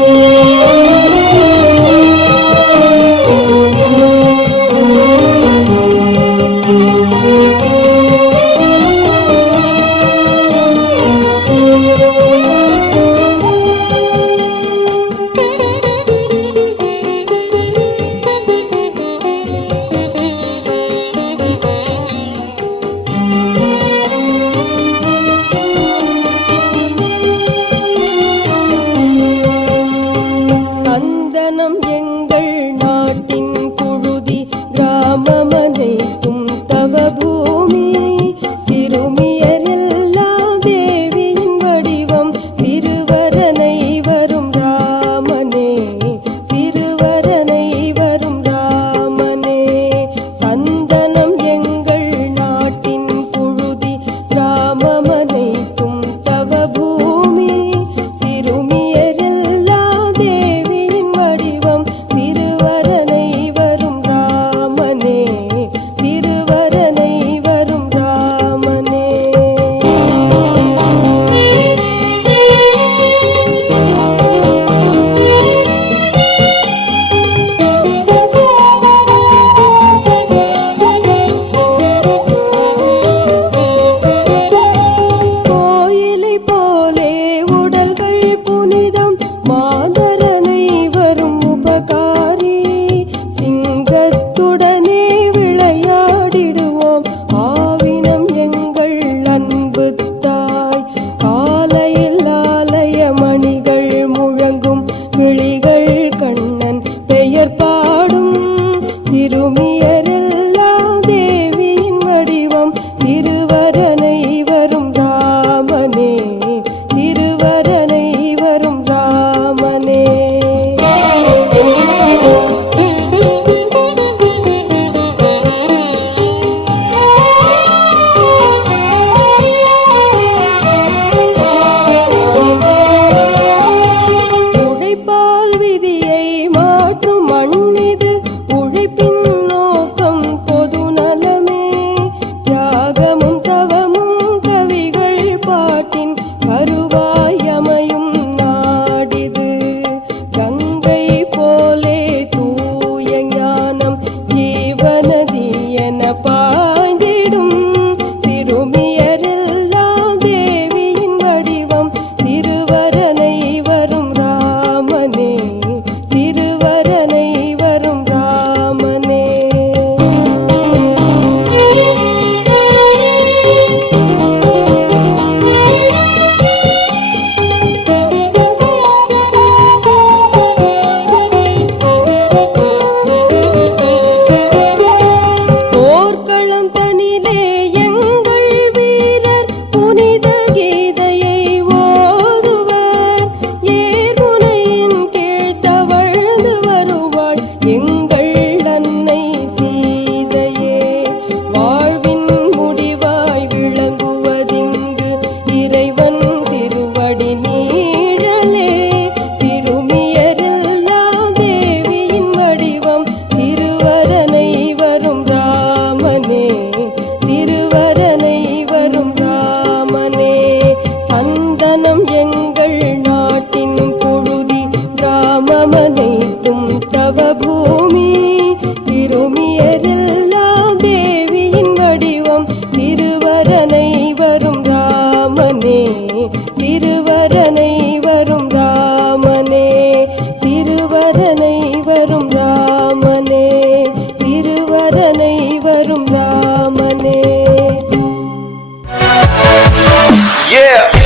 Oh. எங்கள் நாட்டின் புனிதம் மா Baby. Yeah.